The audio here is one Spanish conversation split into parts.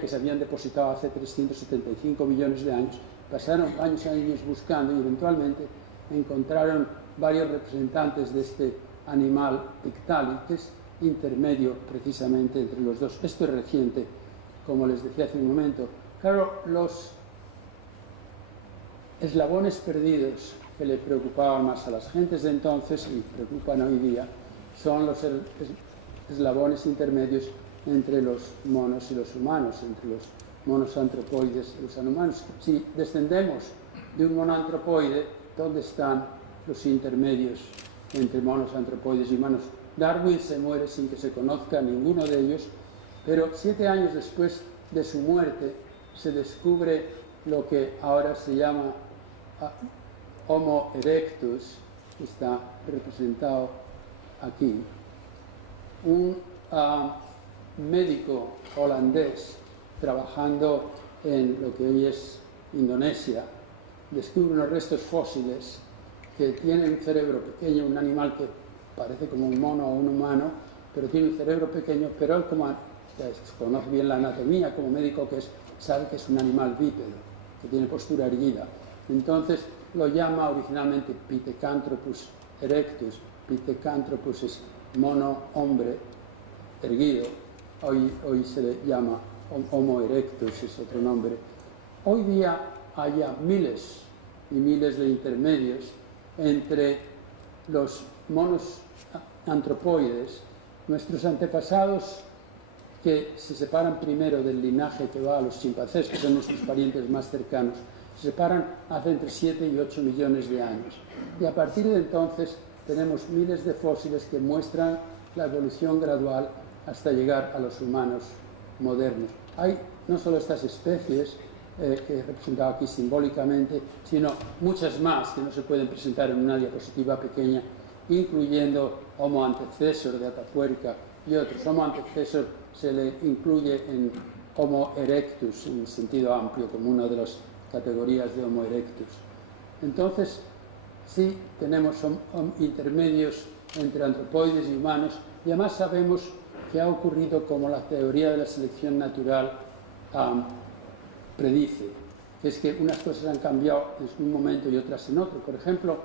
que se habían depositado hace 375 millones de años. Pasaron años y años buscando y eventualmente encontraron varios representantes de este animal Tiktaalik, que es intermedio precisamente entre los dos. Esto es reciente, como les decía hace un momento. Claro, los eslabones perdidos que le preocupaban más a las gentes de entonces y preocupan hoy día son los eslabones intermedios entre los monos y los humanos, entre los monos antropoides y los humanos. Si descendemos de un mono antropoide, ¿dónde están los intermedios entre monos antropoides y humanos? Darwin se muere sin que se conozca ninguno de ellos, pero 7 años después de su muerte se descubre lo que ahora se llama Homo erectus, que está representado aquí. Un médico holandés trabajando en lo que hoy es Indonesia descubre unos restos fósiles que tienen un cerebro pequeño, un animal que parece como un mono o un humano, pero tiene un cerebro pequeño, pero él, como conoce bien la anatomía, como médico que es, sabe que es un animal bípedo, que tiene postura erguida. Entonces lo llama originalmente Pithecanthropus erectus. Pithecanthropus es mono, hombre, erguido. Hoy se le llama Homo erectus, es otro nombre. Hoy día hay miles y miles de intermedios entre los monos antropoides, nuestros antepasados que se separan primero del linaje que va a los chimpancés, que son nuestros parientes más cercanos, se separan hace entre 7 y 8 millones de años. Y a partir de entonces tenemos miles de fósiles que muestran la evolución gradual hasta llegar a los humanos modernos. Hay no solo estas especies que he representado aquí simbólicamente, sino muchas más que no se pueden presentar en una diapositiva pequeña, incluyendo Homo antecessor de Atapuerca y otros. Homo antecessor se le incluye en Homo erectus en sentido amplio como una de las categorías de Homo erectus. Entonces, sí tenemos intermedios entre antropoides y humanos, y además sabemos que ha ocurrido como la teoría de la selección natural predice, que es que unas cosas han cambiado en un momento y otras en otro. Por ejemplo,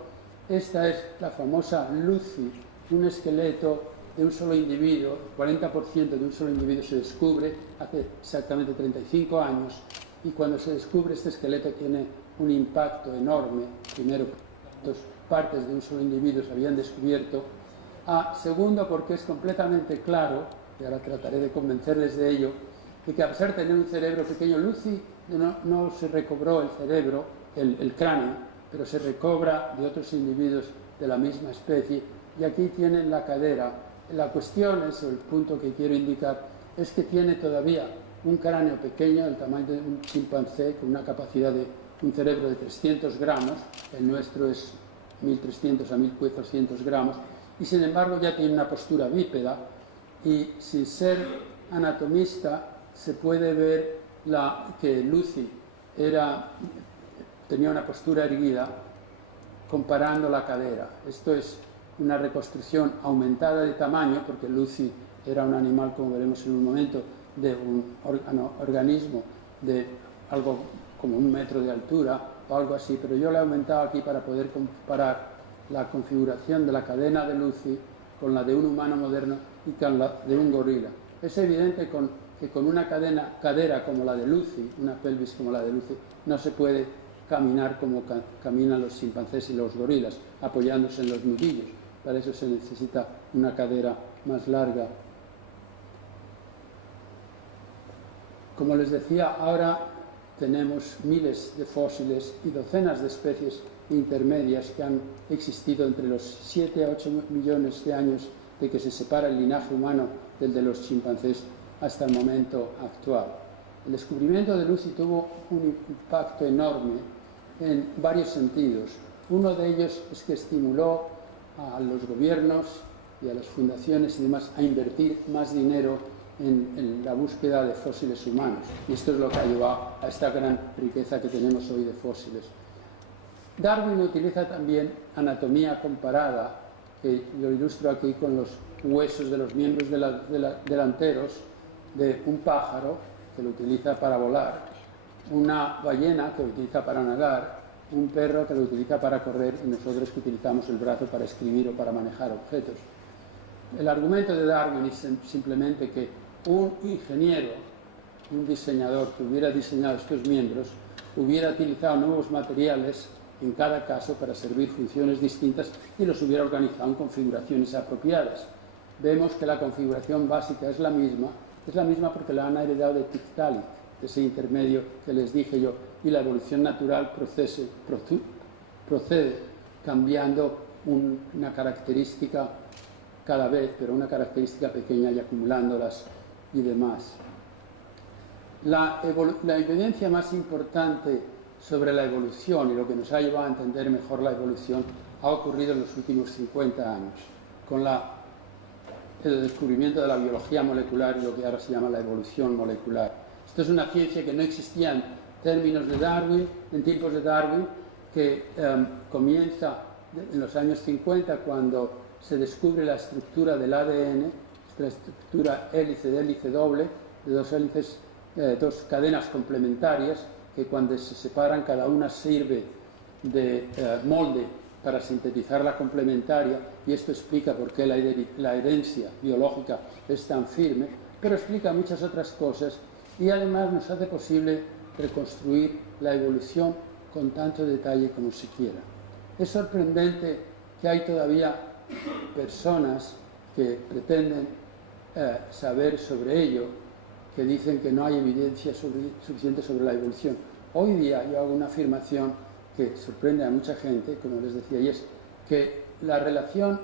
esta es la famosa Lucy, un esqueleto de un solo individuo. El 40% de un solo individuo se descubre hace exactamente 35 años, y cuando se descubre este esqueleto tiene un impacto enorme. Primero, dos partes de un solo individuo se habían descubierto. Segundo, porque es completamente claro, y ahora trataré de convencerles de ello, de que a pesar de tener un cerebro pequeño, Lucy no se recobró el cerebro, el cráneo, pero se recobra de otros individuos de la misma especie, y aquí tienen la cadera. La cuestión es, o el punto que quiero indicar, es que tiene todavía un cráneo pequeño, del tamaño de un chimpancé, con una capacidad de un cerebro de 300 gramos, el nuestro es 1.300 a 1.400 gramos, y sin embargo ya tiene una postura bípeda, y sin ser anatomista se puede ver que Lucy tenía una postura erguida comparando la cadera. Esto es una reconstrucción aumentada de tamaño, porque Lucy era un animal, como veremos en un momento, de un organismo de algo como 1 metro de altura o algo así, pero yo le he aumentado aquí para poder comparar la configuración de la cadena de Lucy con la de un humano moderno y con la de un gorila. Es evidente que con una cadera como la de Lucy, una pelvis como la de Lucy, no se puede caminar como caminan los chimpancés y los gorilas, apoyándose en los nudillos. Para eso se necesita una cadera más larga. Como les decía, ahora tenemos miles de fósiles y docenas de especies intermedias que han existido entre los 7 a 8 millones de años de que se separa el linaje humano del de los chimpancés hasta el momento actual. El descubrimiento de Lucy tuvo un impacto enorme en varios sentidos. Uno de ellos es que estimuló a los gobiernos y a las fundaciones y demás a invertir más dinero en la búsqueda de fósiles humanos. Y esto es lo que ha llevado a esta gran riqueza que tenemos hoy de fósiles. Darwin utiliza también anatomía comparada, que lo ilustro aquí con los huesos de los miembros delanteros de un pájaro que lo utiliza para volar, una ballena que lo utiliza para nadar, un perro que lo utiliza para correr y nosotros que utilizamos el brazo para escribir o para manejar objetos. El argumento de Darwin es simplemente que un ingeniero, un diseñador que hubiera diseñado estos miembros, hubiera utilizado nuevos materiales en cada caso para servir funciones distintas y los hubiera organizado en configuraciones apropiadas. Vemos que la configuración básica es la misma porque la han heredado de Tiktaalik, de ese intermedio que les dije yo, y la evolución natural procede cambiando una característica cada vez, pero una característica pequeña y acumulándolas y demás. La evidencia más importante sobre la evolución y lo que nos ha llevado a entender mejor la evolución ha ocurrido en los últimos 50 años, con el descubrimiento de la biología molecular y lo que ahora se llama la evolución molecular. Esto es una ciencia que no existía en términos de Darwin, en tiempos de Darwin, que comienza en los años 50 cuando se descubre la estructura del ADN, la estructura hélice de hélice doble, de dos hélices, dos cadenas complementarias que cuando se separan cada una sirve de molde para sintetizar la complementaria, y esto explica por qué la herencia biológica es tan firme, pero explica muchas otras cosas y además nos hace posible reconstruir la evolución con tanto detalle como se quiera. Es sorprendente que hay todavía personas que pretenden saber sobre ello, que dicen que no hay evidencia suficiente sobre la evolución. Hoy día yo hago una afirmación que sorprende a mucha gente, como les decía, y es que la relación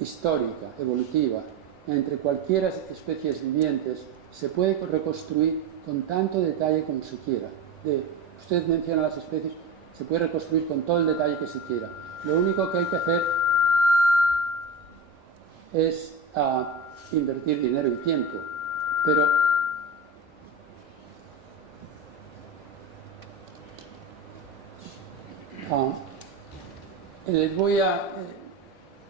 histórica, evolutiva, entre cualquiera especies vivientes se puede reconstruir con tanto detalle como se quiera. Usted menciona las especies, se puede reconstruir con todo el detalle que se quiera. Lo único que hay que hacer es invertir dinero y tiempo, pero les voy a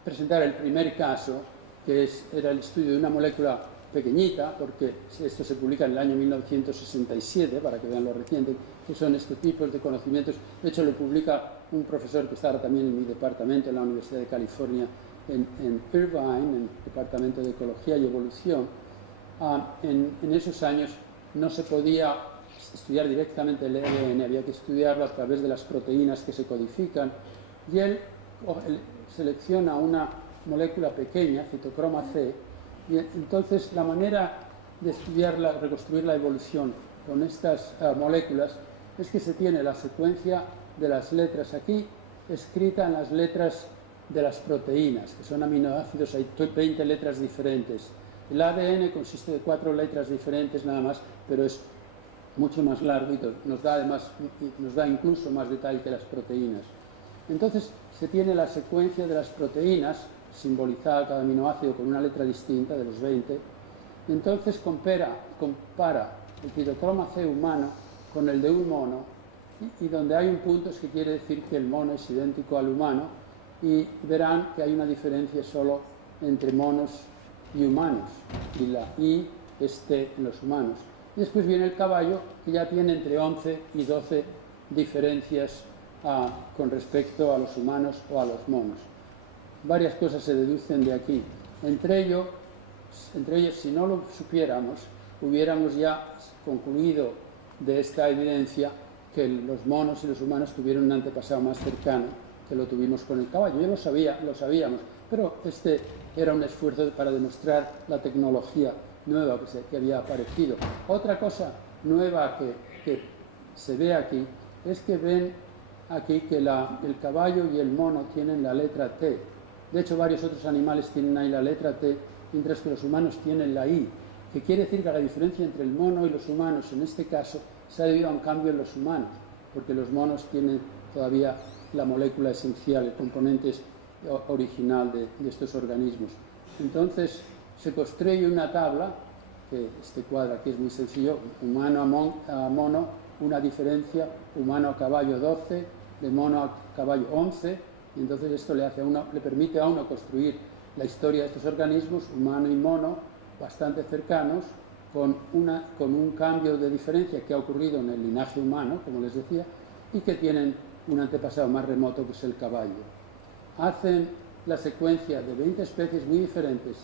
presentar el primer caso, que era el estudio de una molécula pequeñita, porque esto se publica en el año 1967, para que vean lo reciente, que son estos tipos de conocimientos. De hecho, lo publica un profesor que está ahora también en mi departamento, en la Universidad de California, en Irvine, en el Departamento de Ecología y Evolución. En esos años no se podía estudiar directamente el ADN, había que estudiarlo a través de las proteínas que se codifican, y él selecciona una molécula pequeña, citocroma C, y entonces la manera de estudiarla, reconstruir la evolución con estas moléculas es que se tiene la secuencia de las letras aquí escrita en las letras de las proteínas, que son aminoácidos, hay 20 letras diferentes. El ADN consiste de 4 letras diferentes nada más, pero es mucho más largo y nos da incluso más detalle que las proteínas. Entonces se tiene la secuencia de las proteínas, simbolizada cada aminoácido con una letra distinta de los 20, y entonces compara el citocroma C humano con el de un mono, y donde hay un punto es que quiere decir que el mono es idéntico al humano, y verán que hay una diferencia solo entre monos y humanos, y la I es T en los humanos. Y después viene el caballo, que ya tiene entre 11 y 12 diferencias con respecto a los humanos o a los monos. Varias cosas se deducen de aquí. Entre ellos, si no lo supiéramos, hubiéramos ya concluido de esta evidencia que los monos y los humanos tuvieron un antepasado más cercano que lo tuvimos con el caballo. Ya lo sabíamos, pero este era un esfuerzo para demostrar la tecnología nueva que había aparecido. Otra cosa nueva que se ve aquí es que ven aquí que el caballo y el mono tienen la letra T. De hecho, varios otros animales tienen ahí la letra T, mientras que los humanos tienen la I, que quiere decir que la diferencia entre el mono y los humanos, en este caso, se ha debido a un cambio en los humanos, porque los monos tienen todavía la molécula esencial, el componente original de estos organismos. Entonces, se construye una tabla, que este cuadro aquí es muy sencillo, humano a mono, una diferencia, humano a caballo 12, de mono a caballo 11, y entonces esto le permite a uno construir la historia de estos organismos, humano y mono, bastante cercanos, con un cambio de diferencia que ha ocurrido en el linaje humano, como les decía, y que tienen un antepasado más remoto que es el caballo. Hacen la secuencia de 20 especies muy diferentes